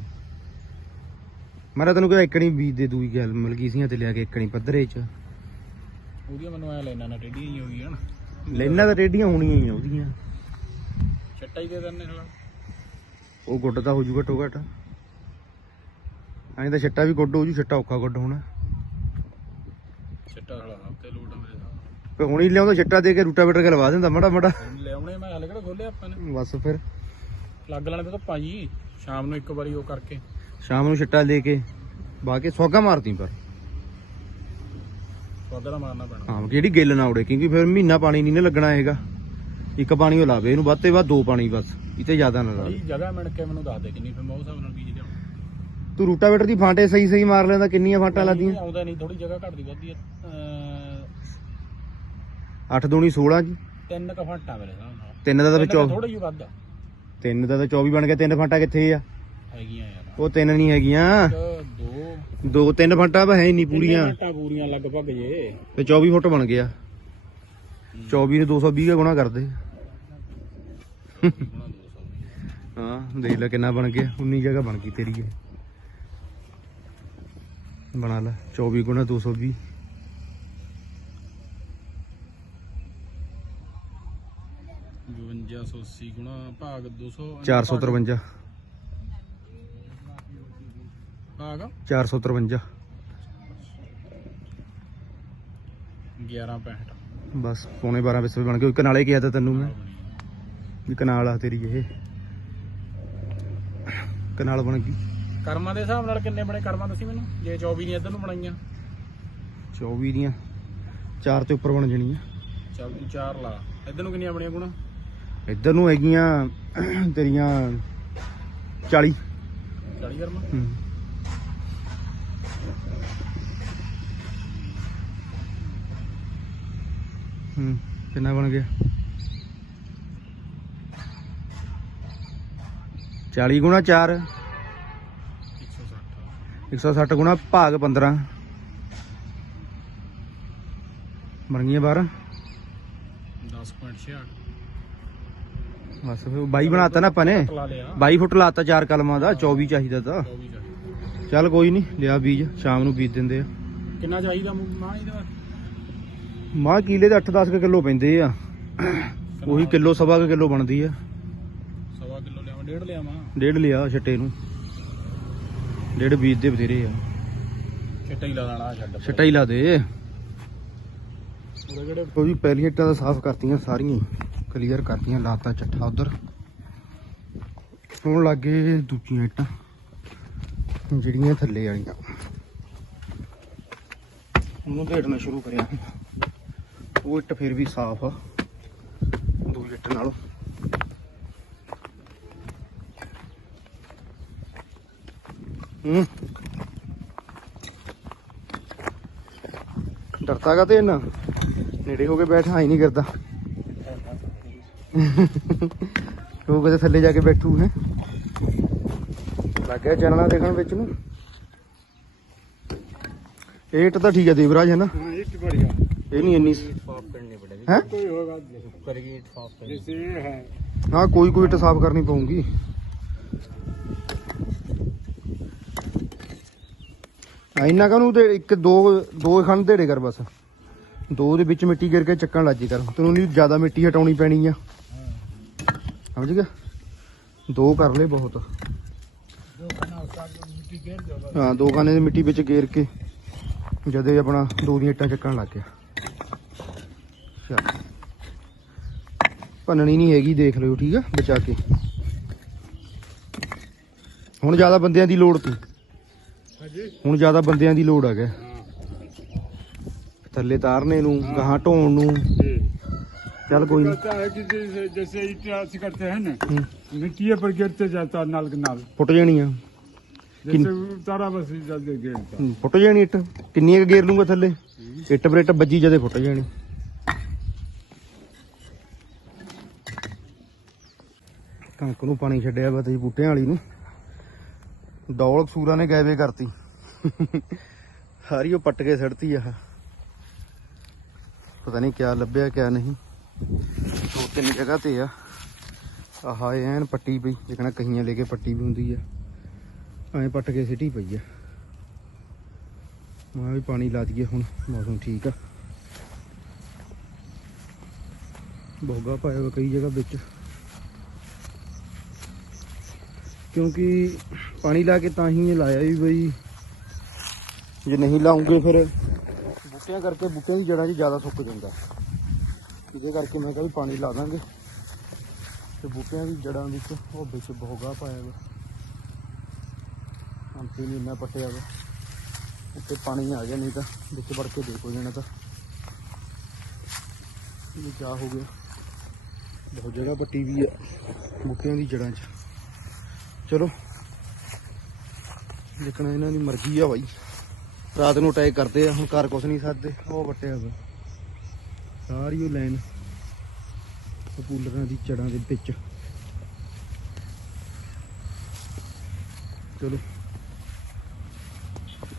ਮੈਂ ਤੈਨੂੰ ਕਿਹਾ ਇੱਕਣੀ ਬੀਜ ਦੇ ਦੂਈ ਗੱਲ ਮਲਕੀਸੀਆਂ ਤੇ ਲਿਆ ਕੇ ਇੱਕਣੀ ਪੱਧਰੇ ਚ। ਉਹਦੀਆਂ ਮੈਨੂੰ ਐ ਲੈਣਾ ਨਾ ਟੇਢੀਆਂ ਹੀ ਹੋ ਗਈਆਂ ਨਾ। ਲੈਣਾ ਤਾਂ ਰੇਡੀਆਂ ਹੋਣੀਆਂ ਹੀ ਆ ਉਹਦੀਆਂ। ਚੱਟਾ ਹੀ ਦੇ ਦਿੰਨੇ ਹਲਾ ਉਹ ਗੁੱਡ ਤਾਂ ਹੋ ਜੂ ਘਟੋ ਘਟ। ਐਂ ਤਾਂ ਛੱਟਾ ਵੀ ਗੁੱਡ ਹੋ ਜੂ ਛੱਟਾ ਔਖਾ ਗੁੱਡ ਹੋਣਾ। ਚੱਟਾ ਹਲਾ ਹਫ਼ਤੇ ਲੋਟ ਮੇਰੇ ਸਾਹ ਤੇ ਹੁਣ ਹੀ ਲਿਆਉਂਦਾ ਛੱਟਾ ਦੇ ਕੇ ਰੂਟਾ ਬੇਟਰ ਕੇ ਲਵਾ ਦਿੰਦਾ ਮੜਾ ਮੜਾ। ਲਿਆਉਣੇ ਮੈਂ ਹਲੇ ਕਿਹੜਾ ਖੋਲਿਆ ਆਪਾਂ ਨੇ। ਬਸ ਫਿਰ। ਲੱਗ ਲੈਣੇ ਤਾਂ ਭਾਜੀ ਸ਼ਾਮ ਨੂੰ ਇੱਕ ਵਾਰੀ ਉਹ ਕਰਕੇ। ਸ਼ਾਮ ਨੂੰ ਛੱਟਾ ਲੈ ਕੇ ਬਾ ਕੇ ਸੌਗਾ ਮਾਰਦੀ ਪਰ। ਪੌਦਾ ਮਾਰਨਾ ਪੈਣਾ। ਹਾਂ ਜਿਹੜੀ ਗਿੱਲ ਨਾ ਉੜੇ ਕਿਉਂਕਿ ਫਿਰ ਮਹੀਨਾ ਪਾਣੀ ਨਹੀਂ ਨਾ ਲੱਗਣਾ ਹੈਗਾ। ਇੱਕ ਪਾਣੀ ਉਹ ਲਾਵੇ ਇਹਨੂੰ ਵੱਧ ਤੇ ਵੱਧ ਦੋ ਪਾਣੀ ਬਸ ਇਤੇ ਜ਼ਿਆਦਾ ਨਾ ਲਾਵੇ। ਜਗ੍ਹਾ ਮਿਣ ਕੇ ਮੈਨੂੰ ਦੱਸ ਦੇ ਕਿੰਨੀ ਫਿਰ ਮੈਂ ਉਸ ਹਿਸਾਬ ਨਾਲ ਬੀਜ ਲਿਆਉਂ। ਤੂੰ ਰੂਟਾਵੇਟਰ ਦੀ ਫਾਂਟੇ ਸਹੀ ਸਹੀ ਮਾਰ ਲੈਂਦਾ ਕਿੰਨੀਆਂ ਫਾਂਟਾਂ ਲੱਗਦੀਆਂ ਆਉਂਦਾ ਨਹੀਂ ਥੋੜੀ ਜਗ੍ਹਾ ਘਟਦੀ ਵੱਧਦੀ ਹੈ 8 ਦੂਣੀ 16 ਜੀ। ਤਿੰਨ ਕ ਫਾਂਟਾ ਮੇਰੇ ਹਿਸਾਬ ਨਾਲ। ਤਿੰਨ ਦਾ ਤਾਂ ਵਿੱਚ ਥੋੜਾ ਜਿਹਾ ਵੱਧ ਆ। ਤਿੰਨ ਦਾ ਤਾਂ 24 ਬਣ ਗਿਆ ਤਿੰਨ ਫਾਂਟਾ ਕਿੱਥੇ ਆ? ਹੈਗੀਆਂ ਯਾਰ। ਉਹ ਤਿੰਨ ਨਹੀਂ ਹੈਗੀਆਂ। ਦੋ। ਦੋ ਤਿੰਨ ਫਾਂਟਾ ਤਾਂ ਹੈ ਨਹੀਂ ਪੂਰੀਆਂ। ਫਾਂਟਾ ਪੂਰੀਆਂ ਲਗਭਗ ਜੇ। ਤੇ 24 ਫੁੱਟ ਬਣ ਗਿਆ। 24 ਨੂੰ 220 ਦਾ ਗੁਣਾ ਕਰਦੇ। ਹਾਂ ਦੇਖ ਲੈ ਕਿੰਨਾ ਬਣ ਗਿਆ 19 ਜਗ੍ਹਾ ਬਣ ਗਈ ਤੇਰੀ ਇਹ। ਬਣਾ ਲੈ 24 ਗੁਣਾ 220 5280 ਗੁਣਾ ਭਾਗ 200 453 का 453 11 65 ਬਸ ਪੌਣੇ 12 ਵਿਸਵੇ ਬਣ ਗਏ। ਇੱਕ ਨਾਲੇ ਕਿਹਾ ਤਾਂ ਤੈਨੂੰ ਮੈਂ। ਵੀ ਕਨਾਲ ਆ ਤੇਰੀ ਇਹ। ਕਨਾਲ ਬਣ ਗਈ। ਕਰਮਾਂ ਦੇ ਹਿਸਾਬ ਨਾਲ ਕਿੰਨੇ ਬਣੇ? ਕਰਮਾਂ ਦੱਸੀ ਮੈਨੂੰ। ਜੇ 24 ਦੀਆਂ ਇੱਧਰ ਨੂੰ ਬਣਾਈਆਂ। 24 ਦੀਆਂ। 4 ਤੇ ਉੱਪਰ ਬਣ ਜਾਣੀਆਂ। ਚੱਲ ਤੂੰ 4 ਲਾ। ਇੱਧਰ ਨੂੰ ਕਿੰਨੀਆਂ ਬਣੀਆਂ ਗੁਣਾ? ਇੱਧਰ ਨੂੰ ਹੈਗੀਆਂ ਤੇਰੀਆਂ 40 40 ਕਰਮਾਂ? ਹੂੰ। ਹੂੰ। ਕਿੰਨਾ ਬਣ ਗਿਆ? 40 ਗੁਣਾ 4 160 160 ਗੁਣਾ ਭਾਗ 15 ਬਣ ਗਈਆਂ 12 10.66 ਬਸ ਫਿਰ 22 ਬਣਾਤਾ ਨਾ ਆਪਾਂ ਨੇ। 22 ਫੁੱਟ ਲਾਤਾ ਚਾਰ ਕਲਮਾਂ ਦਾ 24 ਚਾਹੀਦਾ ਤਾਂ। 24 ਚਾਹੀਦਾ। ਚੱਲ ਕੋਈ ਨਹੀਂ ਲਿਆ ਬੀਜ ਸ਼ਾਮ ਨੂੰ ਬੀਜ ਦਿੰਦੇ ਆ। ਕਿੰਨਾ ਚਾਹੀਦਾ ਮਾਂ ਇਹਦਾ। ਮਾਂ ਕੀਲੇ ਦੇ 8-10 ਕਿਲੋ ਪੈਂਦੇ ਆ। ਉਹੀ ਕਿਲੋ ਸਵਾ ਕਿਲੋ ਬਣਦੀ ਆ। ਡੇਢ ਲਿਆਵਾਂ ਡੇਢ ਲਿਆ ਛੱਟੇ ਨੂੰ। ਡੇਢ ਬੀਜ ਦੇ ਬਥੇਰੇ ਆ। ਚਿੱਟਾ ਹੀ ਲਾ ਦੇਣਾ ਛੱਡ ਛੱਟਾ ਹੀ ਲਾ ਦੇ। ਉਹ ਪਹਿਲੀਆਂ ਇੱਟਾਂ ਤਾਂ ਸਾਫ਼ ਕਰਤੀਆਂ ਸਾਰੀਆਂ। ਕਲੀਅਰ ਕਰਤੀਆਂ ਲਾਤਾ ਚੱਠਾ ਉਧਰ। ਹੁਣ ਲੱਗੇ ਦੂਜੀਆਂ ਇੱਟਾਂ ਜਿਹੜੀਆਂ ਥੱਲੇ ਵਾਲੀਆਂ। ਉਹਨੂੰ ਢੇੜਨਾ ਸ਼ੁਰੂ ਕਰਿਆ। ਉਹ ਇੱਟ ਫਿਰ ਵੀ ਸਾਫ਼ ਆ। ਦੂਜੀ ਇੱਟ ਨਾਲੋਂ। ਡਰਦਾ ਕਾ ਤੇ ਨਾ ਨੇੜੇ ਹੋ ਕੇ ਬੈਠਾ ਹੀ ਨਹੀਂ ਕਰਦਾ। ਉਹ ਕਦੇ ਥੱਲੇ ਜਾ ਕੇ ਬੈਠੂ ਹੈ? ਲੱਗਿਆ ਚੈਨਲਾਂ ਦੇਖਣ ਵਿੱਚ ਨੂੰ। ਏਟ ਤਾਂ ਠੀਕ ਹੈ ਦੇਵਰਾਜ ਹੈ ਨਾ ਹਾਂ ਇਹ ਬੜੀਆ ਇਹ ਨਹੀਂ ਇੰਨੀ ਸਾਫ਼ ਕਰਨੀ ਪੜੇਗੀ ਕੋਈ ਹੋਗਾ ਕਰੇਗੀ ਸਾਫ਼ ਕਰਨੀ ਹਾਂ। ਕੋਈ ਕੋਈ ਇਟ ਸਾਫ਼ ਕਰਨੀ ਪਊਗੀ। ਇੰਨਾ ਕਾ ਨੂੰ ਤੇ ਇੱਕ, ਦੋ ਦੋ ਖੰਡ ਢੇੜੇ ਕਰ ਬਸ। ਦੋ ਦੇ ਵਿੱਚ ਮਿੱਟੀ ਗਿਰ ਕੇ ਚੱਕਣ ਲੱਜੀ ਕਰ। ਤੈਨੂੰ ਨਹੀਂ ਜ਼ਿਆਦਾ ਮਿੱਟੀ ਹਟਾਉਣੀ ਪੈਣੀ ਆ। ਸਮਝ ਗਿਆ? ਦੋ ਕਰ ਲੈ ਬਹੁਤ। ਹਾਂ, ਦੋ ਖਾਨੇ ਦੀ ਮਿੱਟੀ ਵਿੱਚ ਗੇਰ ਕੇ ਜਦੇ ਆਪਣਾ ਦੋ ਦੀਆਂ ਇੱਟਾਂ ਚੱਕਣ ਲੱਗ ਗਿਆ। ਚੱਲ। ਭੰਨਣੀ ਨਹੀਂ ਹੈਗੀ, ਦੇਖ ਲਿਓ ਠੀਕ ਆ, ਬਚਾ ਕੇ। ਹੁਣ ਜ਼ਿਆਦਾ ਬੰਦਿਆਂ ਦੀ ਲੋੜ ਤੀ। ਹੁਣ ਜ਼ਿਆਦਾ ਬੰਦਿਆਂ ਦੀ ਲੋੜ ਆ ਗਿਆ ਥੱਲੇ ਤਾਰਨੇ ਨੂੰ ਗਾਹਾਂ ਢੋਣ ਨੂੰ ਚੱਲ ਕੋਈ ਨੀ। कहता है कि जैसे जैसे ईटा से करते हैं ना हम्म, मिट्टी पर गिरते जाता है नाल के नाल ਫੁੱਟ ਜਾਣੀ ਆ जैसे तारा बस जल्दी गिरता ਹੂੰ, ਫੁੱਟ ਜਾਣੀ ਇੱਟ ਕਿੰਨੀ ਕੁ ਗੇਰ ਲੂੰਗਾ ਥੱਲੇ ਇੱਟ ਪਰ ਇੱਟ ਵੱਜੀ ਜਦੇ ਫੁੱਟ ਜਾਣੀ ਕਣਕ ਨੂੰ ਪਾਣੀ ਛੱਡਿਆ ਵਾ ਤੇ ਬੂਟਿਆਂ ਵਾਲੀ ਨੂੰ ਡੌਲ ਸੂਰਾ ਨੇ ਗਾਇਵੇ ਕਰਤੀ ਸਾਰੀ ਉਹ ਪੱਟ ਕੇ ਸੜਤੀ ਆ। ਪਤਾ ਨਹੀਂ ਕਿਆ ਲੱਭਿਆ, ਕਿਆ ਨਹੀਂ। ਦੋ ਤਿੰਨ ਜਗ੍ਹਾ ਤੇ ਆ। ਆਹ ਐਨ ਪੱਟੀ ਪਈ ਜਿਕਣਾ ਕਹੀਆਂ ਲੈ ਕੇ ਪੱਟੀ ਵੀ ਹੁੰਦੀ ਆ। ਐਂ ਪੱਟ ਕੇ ਸਿੱਟੀ ਪਈ ਆ। ਮੈਂ ਵੀ ਪਾਣੀ ਲਾ ਦਈਏ ਹੁਣ, ਮੌਸਮ ਠੀਕ ਆ। ਬੋਗਾ ਪਾਇਆ ਵਾ ਕਈ ਜਗ੍ਹਾ ਵਿੱਚ। ਕਿਉਂਕਿ ਪਾਣੀ ਲਾ ਕੇ ਤਾਂ ਹੀ ਇਹ ਲਾਇਆ ਵੀ ਬਈ। ਜੇ ਨਹੀਂ ਲਾਉਂਗੇ ਫਿਰ ਬੂਟਿਆਂ ਕਰਕੇ ਬੂਟਿਆਂ ਦੀ ਜੜ੍ਹਾਂ 'ਚ ਜ਼ਿਆਦਾ ਸੁੱਕ ਜਾਂਦਾ। ਇਹਦੇ ਕਰਕੇ ਮੈਂ ਕਿਹਾ ਵੀ ਪਾਣੀ ਲਾ ਦਾਂਗੇ। ਤੇ ਬੂਟਿਆਂ ਦੀ ਜੜ੍ਹਾਂ ਵਿੱਚ ਉਹ ਵਿੱਚ ਬੋਗਾ ਪਾਇਆ ਵਾ। ਅੰਤੇ ਨਹੀਂ ਇੰਨਾ ਪੱਟਿਆ ਵਾ। ਉੱਤੇ ਪਾਣੀ ਆ ਗਿਆ ਨਹੀਂ ਤਾਂ ਵਿੱਚ ਵੜ ਕੇ ਦੇਖ ਜਾਣਾ ਤਾਂ। ਇਹ ਕਿਆ ਹੋ ਗਿਆ? ਬਹੁਤ ਜਗ੍ਹਾ ਪੱਟੀ ਵੀ ਆ ਬੂਟਿਆਂ ਦੀ ਜੜ੍ਹਾਂ 'ਚ। ਚਲੋ ਦੇਖਣਾ ਇਹਨਾਂ ਦੀ ਮਰਜ਼ੀ ਆ ਬਾਈ। ਰਾਤ ਨੂੰ ਅਟੈਕ ਕਰਦੇ ਆ ਹੁਣ ਕਰ ਕੁਛ ਨਹੀਂ ਸਕਦੇ ਉਹ ਵੱਟਿਆ ਹੋਇਆ ਸਾਰੀ ਉਹ ਲਾਈਨ ਪਪੂਲਰਾਂ ਦੀ ਚੜਾਂ ਦੇ ਵਿੱਚ। ਚਲੋ।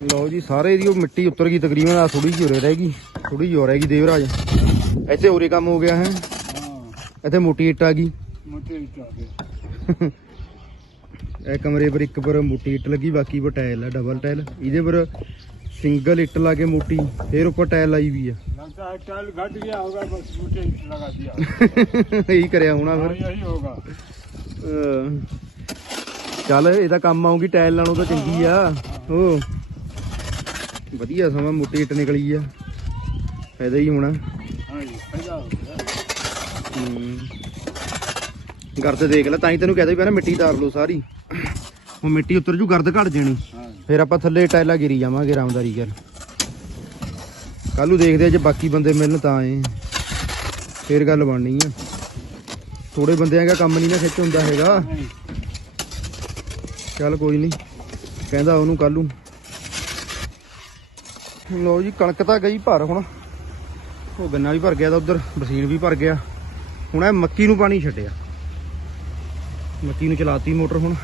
ਲਓ ਜੀ ਸਾਰੇ ਦੀ ਉਹ ਮਿੱਟੀ ਉੱਤਰ ਗਈ ਤਕਰੀਬਨ ਆ ਥੋੜੀ ਜਿਹੀ ਹੋਰੇ ਰਹਿ ਗਈ ਥੋੜੀ ਜਿਹੀ ਹੋਰ ਰਹਿ ਗਈ ਦੇਵਰਾਜ। ਇੱਥੇ ਹੋਰੇ ਕੰਮ ਹੋ ਗਿਆ ਹੈ। ਇੱਥੇ ਮੋਟੀ ਇੱਟ ਆ ਗਈ। ਮੋਟੀ ਇੱਟ ਆ ਗਈ। ਇਹ ਕਮਰੇ ਪਰ ਇੱਕ ਪਰ ਮੋਟੀ ਇੱਟ ਲੱਗੀ ਬਾਕੀ ਪਰ ਟਾਇਲ ਹੈ ਡਬਲ ਟਾਇਲ। ਇਹਦੇ ਪਰ ਸਿੰਗਲ ਇੱਟ ਲਾ ਕੇ ਮੋਟੀ ਫਿਰ ਉੱਪਰ ਟਾਇਲ ਲਾਈ ਵੀ ਆ लगता है टाइल घट गया होगा बस मोटे ईट लगा दिया ਇਹੀ ਕਰਿਆ ਹੋਣਾ हाँ, ਫਿਰ यही होगा ਅਹ ਚੱਲ ਇਹਦਾ ਕੰਮ ਆਊਗੀ ਟਾਇਲ ਨਾਲੋਂ ਤਾਂ ਚੰਗੀ ਆ हाँ, ਉਹ ਵਧੀਆ ਸਮਾਂ ਮੋਟੀ ਇੱਟ ਨਿਕਲੀ ਆ ਫਾਇਦਾ ਹੀ ਹੋਣਾ हाँ जी फायदा हो गया ਹੂੰ ਗਰਦ ਦੇਖ ਲੈ ਤਾਂ ਹੀ ਤੈਨੂੰ ਕਹਦਾ ਵੀ ਪਹਿਲਾਂ ਮਿੱਟੀ ਤਾਰ ਲਓ ਸਾਰੀ ਉਹ ਮਿੱਟੀ ਉਤਰ ਜੂ ਗਰਦ ਘਟ ਜਾਣੀ हाँ ਫਿਰ ਆਪਾਂ ਥੱਲੇ ਟਾਇਲਾਂ ਗਿਰੀ ਜਾਵਾਂਗੇ ਆਰਾਮਦਾਰੀ ਕਰ ਕੱਲੂ ਦੇਖਦੇ ਆ ਜੇ ਬਾਕੀ ਬੰਦੇ ਮਿਲਣ ਤਾਂ ਏ ਫੇਰ ਗੱਲ ਬਣਨੀ ਆ। ਥੋੜੇ ਬੰਦਿਆਂ ਦਾ ਕੰਮ ਨਹੀਂ ਨਾ ਖਿੱਚ ਹੁੰਦਾ ਹੈਗਾ। ਚੱਲ ਕੋਈ ਨਹੀਂ, ਕਹਿੰਦਾ ਉਹਨੂੰ ਕੱਲ ਨੂੰ। ਲੋ ਜੀ, ਕਣਕ ਤਾਂ ਗਈ ਭਰ ਹੁਣ। ਉਹ ਗੰਨਾ ਵੀ ਭਰ ਗਿਆ ਤਾਂ ਉਧਰ ਬਸੀਨ ਵੀ ਭਰ ਗਿਆ। ਹੁਣ ਇਹ ਮੱਕੀ ਨੂੰ ਪਾਣੀ ਛੱਡਿਆ। ਮੱਕੀ ਨੂੰ ਚਲਾਤੀ ਮੋਟਰ ਹੁਣ।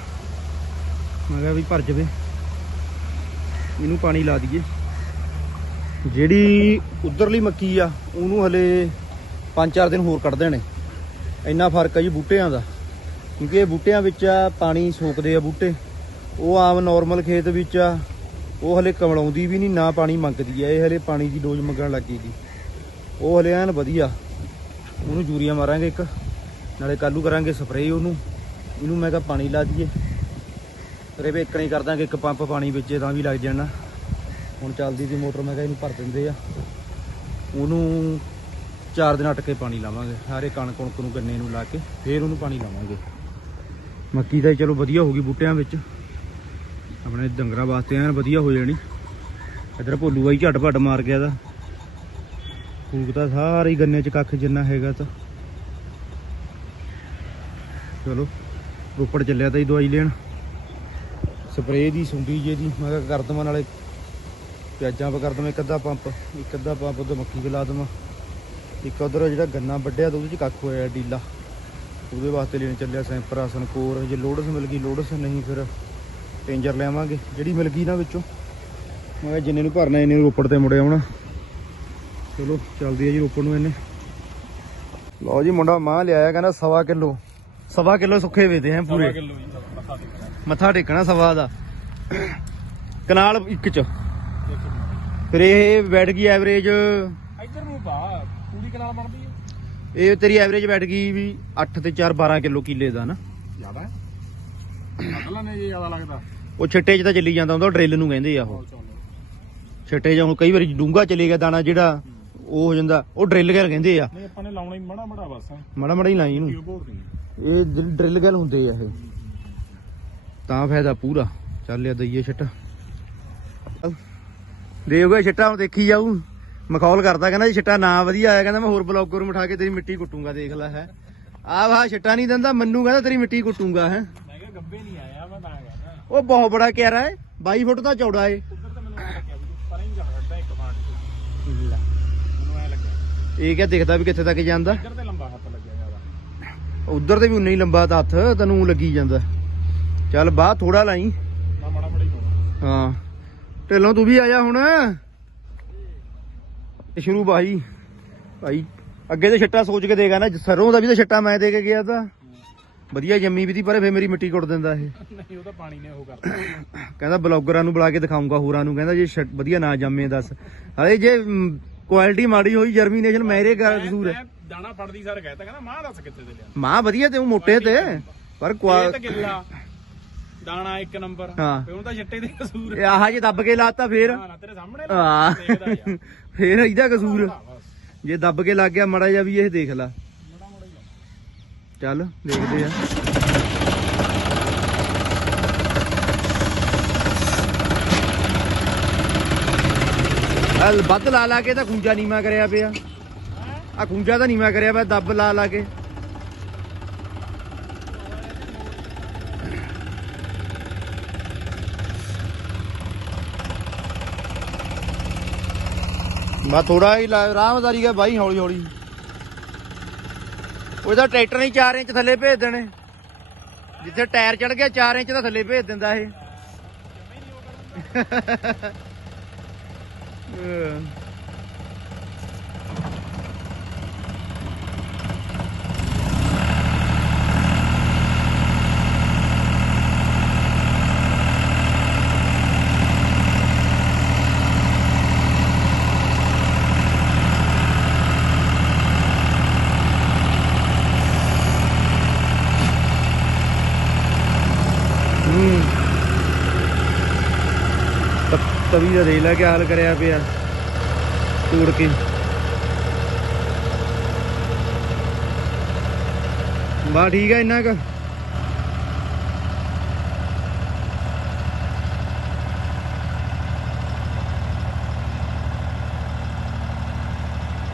ਮੈਂ ਕਿਹਾ ਵੀ ਭਰ ਜਵੇ। ਇਹਨੂੰ ਪਾਣੀ ਲਾ ਦਈਏ। ਜਿਹੜੀ ਉਧਰਲੀ ਮੱਕੀ ਆ, ਉਹਨੂੰ ਹਲੇ 5-4 ਦਿਨ ਹੋਰ ਕੱਢ ਦੇਣੇ। ਇੰਨਾ ਫ਼ਰਕ ਆ ਜੀ ਬੂਟਿਆਂ ਦਾ। ਕਿਉਂਕਿ ਇਹ ਬੂਟਿਆਂ ਵਿੱਚ ਆ ਪਾਣੀ ਸੋਕਦੇ ਆ ਬੂਟੇ। ਉਹ ਆਮ ਨਾਰਮਲ ਖੇਤ ਵਿੱਚ ਆ, ਉਹ ਹਲੇ ਕਮਲਾਉਂਦੀ ਵੀ ਨਹੀਂ, ਨਾ ਪਾਣੀ ਮੰਗਦੀ ਆ। ਇਹ ਹਲੇ ਪਾਣੀ ਦੀ ਡੋਜ਼ ਮੰਗਣ ਲੱਗੀ ਜੀ। ਉਹ ਹਲੇ ਐਨ ਵਧੀਆ। ਉਹਨੂੰ ਯੂਰੀਆ ਮਾਰਾਂਗੇ ਇੱਕ। ਨਾਲੇ ਕੱਲੂ ਕਰਾਂਗੇ ਸਪਰੇਅ ਉਹਨੂੰ। ਇਹਨੂੰ ਮੈਂ ਕਿਹਾ ਪਾਣੀ ਲਾ ਦਈਏ। ਫਿਰ ਇਹ ਇੱਕ ਨਹੀਂ ਕਰ ਦਾਂਗੇ, ਇੱਕ ਪੰਪ ਪਾਣੀ ਵਿੱਚੇ ਤਾਂ ਵੀ ਲੱਗ ਜਾਣਾ। ਹੁਣ ਚੱਲਦੀ ਦੀ ਮੋਟਰ, ਮੈਂ ਕਿਹਾ ਇਹਨੂੰ ਭਰ ਦਿੰਦੇ ਆ। ਉਹਨੂੰ ਚਾਰ ਦਿਨ ਅਟ ਕੇ ਪਾਣੀ ਲਾਵਾਂਗੇ, ਸਾਰੇ ਕਣਕ ਕੁਣਕ ਨੂੰ ਗੰਨੇ ਨੂੰ ਲਾ ਕੇ, ਫੇਰ ਉਹਨੂੰ ਪਾਣੀ ਲਾਵਾਂਗੇ। ਮੱਕੀ ਤਾਂ ਚਲੋ ਵਧੀਆ ਹੋ ਗਈ ਬੂਟਿਆਂ ਵਿੱਚ। ਆਪਣੇ ਡੰਗਰਾਂ ਵਾਸਤੇ ਐਨ ਵਧੀਆ ਹੋ ਜਾਣੀ। ਇਧਰ ਭੋਲੂ ਬਾਈ ਝਟ ਭਟ ਮਾਰ ਗਿਆ ਦਾ। ਫੂਕ ਤਾਂ ਸਾਰੇ ਗੰਨੇ ਚ ਕੱਖ ਜਿੰਨਾ ਹੈਗਾ ਤਾਂ। ਚਲੋ, ਰੋਪੜ ਚੱਲਿਆ ਤਾਂ ਹੀ ਦਵਾਈ ਲੈਣ। ਸਪਰੇਅ ਦੀ, ਸੁੰਡੀ ਜੇ ਦੀ, ਮੈਂ ਕਿਹਾ ਕਰ ਦਵਾਂ ਨਾਲੇ। ਪਿਆਜ਼ਾਂ ਪਾ ਕਰ ਦਵਾਂ, ਇੱਕ ਅੱਧਾ ਪੰਪ, ਇੱਕ ਅੱਧਾ ਪੰਪ ਉਧਰ ਮੱਕੀ ਤੇ ਲਾ ਦਵਾਂ। ਇੱਕ ਉਧਰ ਜਿਹੜਾ ਗੰਨਾ ਵੱਢਿਆ ਤਾਂ ਉਹਦੇ ਚ ਕੱਖ ਹੋਇਆ ਡੀਲਾ। ਉਹਦੇ ਵਾਸਤੇ ਲੈਣ ਚੱਲਿਆ ਸੈਂਪਰ ਆਸਨ ਕੋਰ, ਜੇ ਲੋੜਸ ਮਿਲ ਗਈ, ਲੋੜਸ ਨਹੀਂ ਫਿਰ ਟੇਂਜਰ ਲਿਆਵਾਂਗੇ। ਜਿਹੜੀ ਮਿਲ ਗਈ ਨਾ ਵਿੱਚੋਂ। ਮੈਂ ਕਿਹਾ ਜਿੰਨੇ ਨੂੰ ਭਰਨਾ ਇਹਨੇ ਨੂੰ ਰੋਪੜ ਤੇ ਮੁੜਿਆ ਆਉਣਾ। ਚਲੋ, ਚੱਲਦੀ ਹੈ ਜੀ ਰੋਪੜ ਨੂੰ ਇਹਨੇ ਲਓ ਜੀ ਮੁੰਡਾ ਮਾਂ ਲਿਆਇਆ, ਕਹਿੰਦਾ ਸਵਾ ਕਿਲੋ। ਸਵਾ ਕਿਲੋ ਸੁੱਕੇ ਵੇਦੇ ਹੈ ਪੂਰੇ। ਕਿਲੋ ਜੀ ਮੱਥਾ ਟੇਕਣਾ। ਸਵਾ ਦਾ। ਕਨਾਲ ਇੱਕ ਚ। ਫਿਰ ਇਹ ਬੈਠ ਗਈ ਐਵਰੇਜ। ਇੱਧਰ ਨੂੰ ਬਾ ਪੂਰੀ ਕਨਾਲ ਬਣਦੀ ਹੈ ਇਹ ਤੇਰੀ ਐਵਰੇਜ ਬੈਠ ਗਈ ਵੀ 8 ਤੇ 4 12 ਕਿਲੋ ਕਿਲੇ ਦਾ ਨਾ। ਉਹ ਛਿੱਟੇ 'ਚ ਤਾਂ ਚੱਲੀ ਜਾਂਦਾ ਹੁੰਦਾ ਡ੍ਰਿਲ ਨੂੰ ਕਹਿੰਦੇ ਆ ਉਹ। ਛਿੱਟੇ ਜਾਂ ਕਈ ਵਾਰੀ ਡੂੰਗਾ ਚਲੇ ਗਿਆ ਦਾਣਾ ਜਿਹੜਾ ਉਹ ਹੋ ਜਾਂਦਾ ਉਹ ਡਰਿਲ ਗੈਲ ਕਹਿੰਦੇ ਆ। ਨਹੀਂ ਆਪਾਂ ਨੇ ਲਾਉਣਾ ਹੀ ਮੜਾ ਮੜਾ ਬਸ। ਮਾੜਾ ਮਾੜਾ ਹੀ ਲਾਈ ਇਹਨੂੰ। ਕਿਉਂ ਬੋਲ ਦਿੰਦੇ ਇਹ ਡਰਿਲ ਗੈਲ ਹੁੰਦੇ ਆ ਇਹ। ਤਾਂ ਫਾਇਦਾ ਪੂਰਾ। ਚੱਲ ਲਿਆ ਦਈਏ ਛਿੱਟਾ। ਦੇਊਗਾ ਛਿੱਟਾ ਹੁਣ ਦੇਖੀ ਜਾਊ। ਮਖੌਲ ਕਰਦਾ ਕਹਿੰਦਾ ਜੇ ਛਿੱਟਾ ਨਾ ਵਧੀਆ ਆਇਆ ਕਹਿੰਦਾ ਮੈਂ ਹੋਰ ਬਲੌਗਰ ਨੂੰ ਉਠਾ ਕੇ ਤੇਰੀ ਮਿੱਟੀ ਕੁੱਟੂਗਾ ਦੇਖ ਲੈ ਹੈ। ਆ ਵਾ ਛਿੱਟਾ ਨਹੀਂ ਦਿੰਦਾ ਮੰਨੂ ਕਹਿੰਦਾ ਤੇਰੀ ਮਿੱਟੀ ਕੁੱਟੂਗਾ ਹੈ। ਮੈਂ ਕਿਹਾ ਗੱਬੇ ਨਹੀਂ ਆਇਆ ਮੈਂ ਤਾਂ ਕਹਿੰਦਾ ਉਹ ਬਹੁਤ ਬੜਾ ਕਿਆਰਾ ਹੈ 22 ਫੁੱਟ ਦਾ ਚੌੜਾ ਏ। ਉਧਰ ਤਾਂ ਮੈਨੂੰ ਐ ਲੱਗਿਆ ਵੀ ਪਰ ਹੀ ਜਾ ਸਕਦਾ ਇੱਕ ਫਾਂਟ ਮੈਨੂੰ ਐ ਲੱਗਿਆ ਇਹ ਕਿਆ ਦਿਖਦਾ ਵੀ ਕਿੱਥੇ ਤੱਕ ਜਾਂਦਾ? ਇੱਧਰ ਤੇ ਲੰਬਾ ਹੱਥ ਲੱਗਿਆ ਜ਼ਿਆਦਾ ਉਧਰ ਤੇ ਵੀ ਉਨਾ ਹੀ ਲੰਬਾ ਤਾਂ ਹੱਥ ਤੈਨੂੰ ਲੱਗੀ ਜਾਂਦਾ। ਚੱਲ ਬਾਹ ਥੋੜਾ ਲਾਈ। ਹੀ। ਢਿੱਲੋਂ ਤੂੰ ਵੀ ਆ ਜਾ ਹੁਣ। ਸ਼ੁਰੂ ਬਾਈ। ਭਾਈ ਅੱਗੇ ਤੇ ਛੱਟਾ ਸੋਚ ਕੇ ਦੇਗਾ ਨਾ ਸਰੋਂ ਦਾ ਵੀ ਤਾਂ ਛੱਟਾ ਮੈਂ ਦੇ ਕੇ ਗਿਆ ਤਾਂ। ਵਧੀਆ ਜੰਮੀ ਵੀ ਦੀ ਪਰ ਫੇ ਮੇਰੀ ਮਿੱਟੀ ਕੁੱਟ ਦਿੰਦਾ ਇਹ। ਨਹੀਂ ਉਹ ਤਾਂ ਪਾਣੀ ਨੇ ਉਹ ਕਰਤਾ। ਕਹਿੰਦਾ ਬਲੌਗਰਾਂ ਨੂੰ ਬੁਲਾ ਕੇ ਦਿਖਾਉਂਗਾ ਹੋਰਾਂ ਨੂੰ। ਕਹਿੰਦਾ ਜੇ ਵਧੀਆ ਨਾ ਜੰਮੇ ਦੱਸ। ਹਲੇ ਜੇ ਕੁਆਲਿਟੀ ਮਾੜੀ ਹੋਈ ਜਰਮੀਨੇਸ਼ਨ ਮੇਰੇ ਘਰ ਕਸੂਰ ਹੈ। ਮੈਂ ਦਾਣਾ ਫੜਦੀ ਸਰ ਕਹਿਤਾ ਕਹਿੰਦਾ ਮਾਂ ਦੱਸ ਕਿੱਥੇ ਤੇ ਲਿਆ। ਮਾਂ ਵਧੀਆ ਤੇ ਉਹ ਮੋਟੇ ਤੇ ਪਰ ਇਹ ਕੁਆ ਦਾਣਾ ਇੱਕ ਨੰਬਰ ਹਾਂ। ਤੇ ਹੁਣ ਤਾਂ ਛੱਟੇ ਦੇ ਕਸੂਰ। ਇਹ ਆਹ ਜੇ ਦੱਬ ਕੇ ਲਾਤਾ ਫੇਰ। ਨਾ ਤੇਰੇ ਸਾਹਮਣੇ ਲਾ। ਹਾਂ। ਦੇਖਦਾ ਯਾਰ ਫੇਰ ਇਹਦਾ ਕਸੂਰ। ਜੇ ਦੱਬ ਕੇ ਲੱਗ ਗਿਆ ਮੜਾ ਜਾ ਵੀ ਇਹ ਦੇਖ ਲੈ। ਚੱਲ ਦੇਖਦੇ ਆ। ਹਲ ਬੱਦ ਲਾ ਲਾ ਕੇ ਤਾਂ ਖੂੰਜਾ ਨੀਮਾ ਕਰਿਆ ਪਿਆ। ਆ ਖੂੰਜਾ ਤਾਂ ਨੀਮਾ ਕਰਿਆ ਪਿਆ ਦੱਬ ਲਾ ਲਾ ਕੇ। ਮੈਂ ਥੋੜਾ ਹੀ ਲਾ- ਆਰਾਮਦਾਰੀ ਗਿਆ ਬਾਈ ਹੌਲੀ ਹੌਲੀ ਉਹਦਾ ਟਰੈਕਟਰ ਨਹੀਂ 4 ਇੰਚ ਥੱਲੇ ਭੇਜ ਦੇਣੇ। ਜਿੱਥੇ ਟਾਇਰ ਚੜ ਗਿਆ 4 ਇੰਚ ਦਾ ਥੱਲੇ ਭੇਜ ਦਿੰਦਾ ਇਹ। 嗯 ਤਵੀ ਦਾ ਦੇ ਲੈ ਕੇ ਹਾਲ ਕਰਿਆ ਪਿਆ। ਤੋੜ ਕੇ। ਬਾ ਠੀਕ ਆ ਇੰਨਾ ਕੁ?